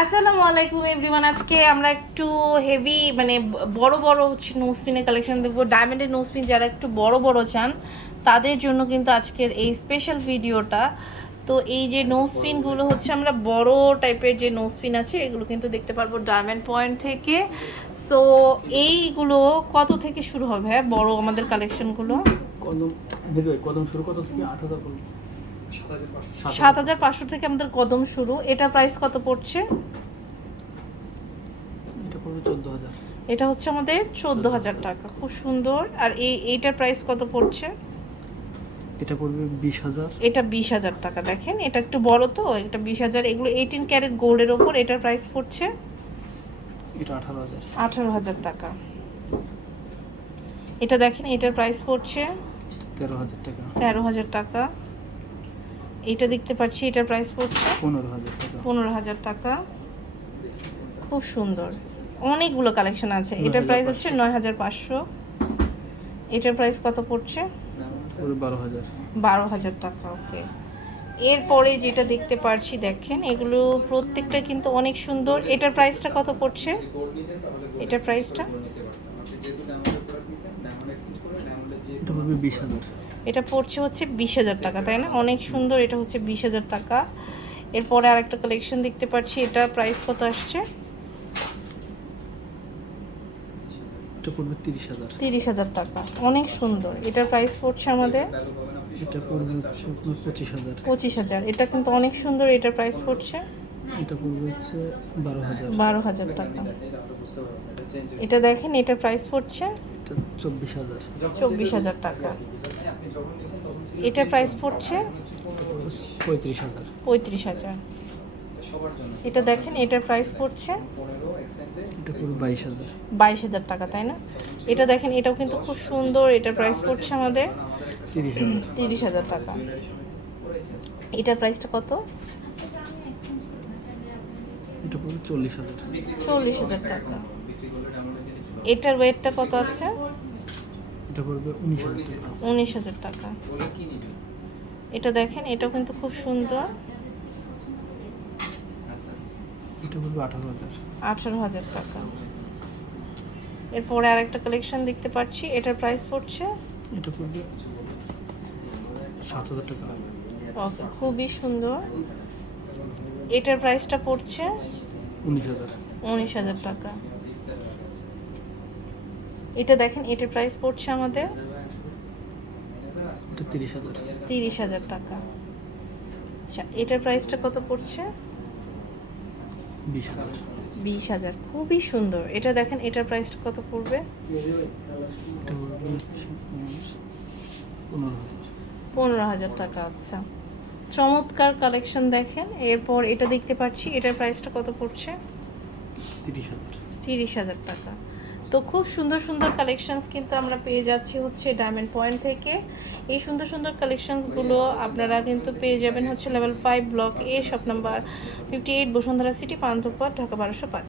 আসসালামু আলাইকুম এভরিওয়ান। আজকে আমরা একটু হেভি মানে বড় বড় হচ্ছে নোসপিনের কালেকশন দেখব ডায়মন্ডের নোসপিন যারা একটু বড় বড় চান, তাদের জন্য কিন্তু আজকের এই স্পেশাল ভিডিওটা। তো এই যে নোসপিনগুলো হচ্ছে আমরা বড় টাইপের যে নোসপিন আছে, এগুলো কিন্তু দেখতে পারব ডায়মন্ড পয়েন্ট থেকে। সো এইগুলো কত থেকে শুরু হবে? বড় আমাদের কালেকশনগুলো কদম শুরু কত থেকে? আট হাজার সাত হাজার পাঁচশো থেকে আমাদের কদম শুরু। এটা প্রাইস কত পড়ছে? এটা হচ্ছে আমাদের চোদ্দ হাজার টাকা। খুব সুন্দর। আর এই এইটার প্রাইস কত পড়ছে? এটা পড়বে বিশ হাজার। এটা বিশ হাজার টাকা। দেখেন এটা একটু বড় তো এটা বিশ হাজার। এগুলো এইটিন ক্যারেট গোল্ডের ওপর এটার প্রাইস পড়ছে? এটা আঠারো হাজার। আঠারো হাজার টাকা। এটা দেখেন এটার প্রাইস পড়ছে? তেরো হাজার টাকা। তেরো হাজার টাকা। এটা দেখতে পাচ্ছি এটার প্রাইস পড়ছে পনেরো হাজার টাকা। পনেরো হাজার টাকা। খুব সুন্দর। অনেকগুলো কালেকশন আছে। এটার প্রাইস হচ্ছে নয় হাজার পাঁচশো। এটার প্রাইস কত পড়ছে? বারো হাজার। বারো হাজার টাকা ওকে এরপরে যেটা দেখতে পাচ্ছি দেখেন এগুলো প্রত্যেকটা কিন্তু অনেক সুন্দর। এটার প্রাইসটা কত পড়ছে? এটার প্রাইসটা এটা পড়বে বিশ হাজার। এটা পড়ছে হচ্ছে বিশ হাজার টাকা তাই না? অনেক সুন্দর এটা হচ্ছে বিশ হাজার টাকা। এরপরে আরেকটা কালেকশন দেখতে পাচ্ছি এটা প্রাইস কত আসছে? এটা পড়বে তিরিশ হাজার। তিরিশ হাজার টাকা অনেক সুন্দর। এটার প্রাইস পড়ছে আমাদের এটা পড়বে পঁচিশ হাজার। পঁচিশ হাজার। এটা কিন্তু অনেক সুন্দর এটার প্রাইস পড়ছে। এটা পড়বে হচ্ছে বারো হাজার। বারো হাজার টাকা। এটা দেখেন এটার প্রাইস পড়ছে? চব্বিশ হাজার। চব্বিশ হাজার টাকা। এটার প্রাইস পড়ছে? পঁয়ত্রিশ হাজার। পঁয়ত্রিশ হাজার। এটা দেখেন এটার প্রাইস পড়ছে? বাইশ হাজার। বাইশ হাজার টাকা তাই না? এটা দেখেন এটাও কিন্তু খুব সুন্দর এটার প্রাইস পড়ছে আমাদের তিরিশ হাজার। টাকা। এটার প্রাইসটা কত? এটা পড়বে চল্লিশ হাজার চল্লিশ হাজার টাকা। এটার ওয়েটটা কত আছে? এটা পড়বে উনিশ হাজার টাকা। উনিশ হাজার টাকা। এটা দেখেন এটাও কিন্তু খুব সুন্দর। এটা পড়বে আঠারো হাজার। আঠারো হাজার টাকা। এরপরে আরেকটা কালেকশন দেখতে পাচ্ছি। এটার প্রাইস পড়ছে? এটা পড়বে সাত হাজার টাকা। ওকে খুবই সুন্দর। এটার প্রাইসটা পড়ছে? উনিশ হাজার। টাকা। এটা দেখেন এটার প্রাইস পড়ছে আমাদের তিরিশ হাজার। তিরিশ হাজার টাকা। আচ্ছা এটার প্রাইসটা কত পড়ছে? বিশ হাজার। বিশ হাজার খুবই সুন্দর। এটা দেখেন এটার প্রাইসটা কত পড়বে? পনেরো হাজার টাকা আচ্ছা। চমৎকার কালেকশন দেখেন। এরপর এটা দেখতে পাচ্ছি এটার প্রাইসটা কত পড়ছে? তিরিশ হাজার। টাকা। তো খুব সুন্দর সুন্দর কালেকশনস কিন্তু আমরা পেয়ে যাচ্ছি হচ্ছে ডায়মন্ড পয়েন্ট থেকে। এই সুন্দর সুন্দর কালেকশনসগুলো আপনারা কিন্তু পেয়ে যাবেন হচ্ছে level five block A shop number fifty eight Bashundhara city Panthapath Dhaka বারোশো পাঁচ।